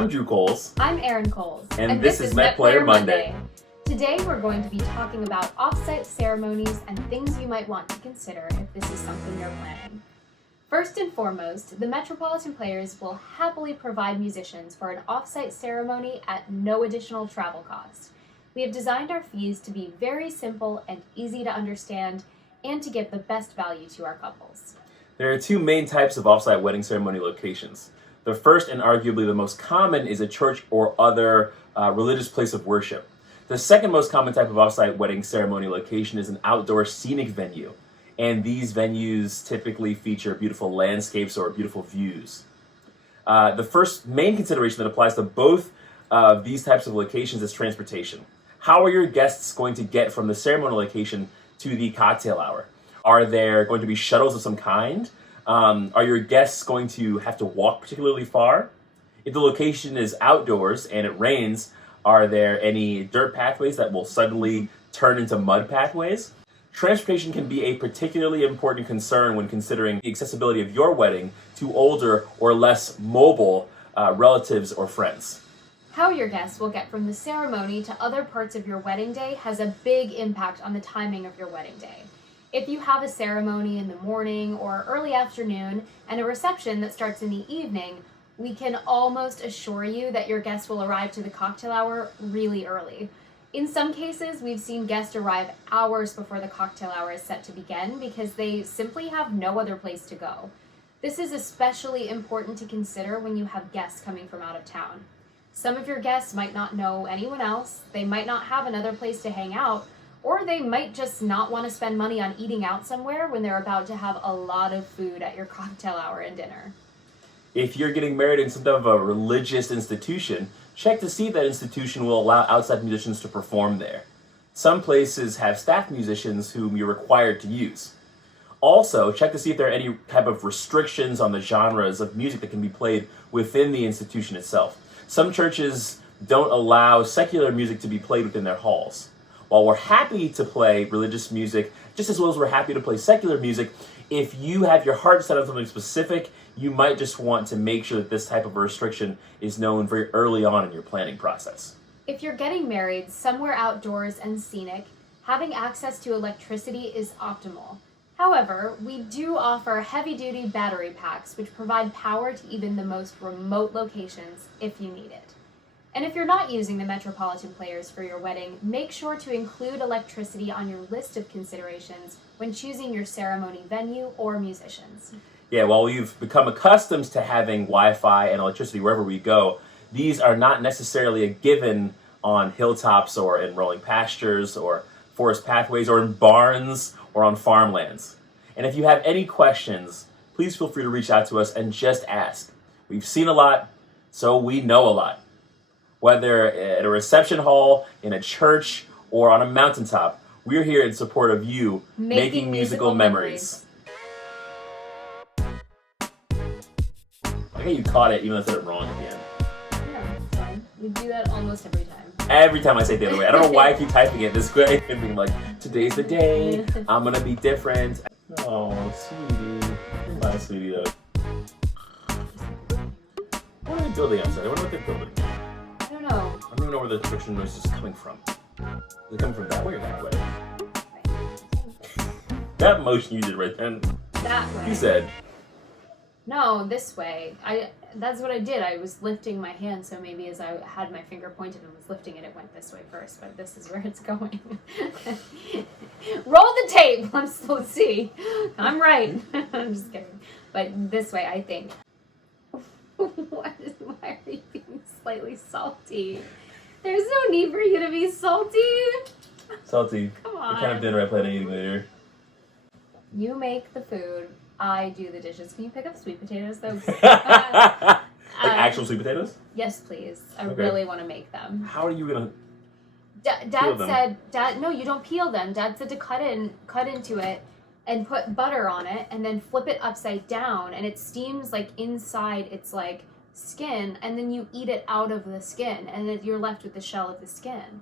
I'm Drew Coles. I'm Erin Coles. And this is Met Player Monday. Today we're going to be talking about offsite ceremonies and things you might want to consider if this is something you're planning. First and foremost, the Metropolitan Players will happily provide musicians for an offsite ceremony at no additional travel cost. We have designed our fees to be very simple and easy to understand and to give the best value to our couples. There are two main types of offsite wedding ceremony locations. The first and arguably the most common is a church or other religious place of worship. The second most common type of offsite wedding ceremony location is an outdoor scenic venue. And these venues typically feature beautiful landscapes or beautiful views. The first main consideration that applies to both of these types of locations is transportation. How are your guests going to get from the ceremony location to the cocktail hour? Are there going to be shuttles of some kind? Are your guests going to have to walk particularly far? If the location is outdoors and it rains, are there any dirt pathways that will suddenly turn into mud pathways? Transportation can be a particularly important concern when considering the accessibility of your wedding to older or less mobile relatives or friends. How your guests will get from the ceremony to other parts of your wedding day has a big impact on the timing of your wedding day. If you have a ceremony in the morning or early afternoon and a reception that starts in the evening, we can almost assure you that your guests will arrive to the cocktail hour really early. In some cases, we've seen guests arrive hours before the cocktail hour is set to begin because they simply have no other place to go. This is especially important to consider when you have guests coming from out of town. Some of your guests might not know anyone else, they might not have another place to hang out, or they might just not want to spend money on eating out somewhere when they're about to have a lot of food at your cocktail hour and dinner. If you're getting married in some type of a religious institution, check to see if that institution will allow outside musicians to perform there. Some places have staff musicians whom you're required to use. Also, check to see if there are any type of restrictions on the genres of music that can be played within the institution itself. Some churches don't allow secular music to be played within their halls. While we're happy to play religious music, just as well as we're happy to play secular music, if you have your heart set on something specific, you might just want to make sure that this type of restriction is known very early on in your planning process. If you're getting married somewhere outdoors and scenic, having access to electricity is optimal. However, we do offer heavy-duty battery packs which provide power to even the most remote locations if you need it. And if you're not using the Metropolitan Players for your wedding, make sure to include electricity on your list of considerations when choosing your ceremony venue or musicians. Yeah, while we've become accustomed to having Wi-Fi and electricity wherever we go, these are not necessarily a given on hilltops or in rolling pastures or forest pathways or in barns or on farmlands. And if you have any questions, please feel free to reach out to us and just ask. We've seen a lot, so we know a lot. Whether at a reception hall, in a church, or on a mountaintop, we're here in support of you making musical memories. I think you caught it even though I said it wrong at the end. Yeah, it's fine. We do that almost every time. Every time I say it the other way. I don't know why I keep typing it this way and being like, today's the day, I'm gonna be different. Oh, sweetie. You're my sweetie though. What are they building outside? I wonder what they're building. I don't know. I don't even know where the friction noise is coming from. Is it coming from that way or that way? That motion you did right then. That way. You said. No, this way. That's what I did. I was lifting my hand, so maybe as I had my finger pointed and was lifting it, it went this way first, but this is where it's going. Roll the tape! Let's see. I'm right. I'm just kidding. But this way, I think. Why are you being slightly salty? There's no need for you to be salty. Salty. Come on. What kind of dinner I plan on eating later? You make the food. I do the dishes. Can you pick up sweet potatoes, though? Like actual sweet potatoes? Yes, please. I Okay. really want to make them. How are you gonna? Dad said, no, you don't peel them. Dad said to cut into it and put butter on it and then flip it upside down and it steams like inside its like skin and then you eat it out of the skin and then you're left with the shell of the skin.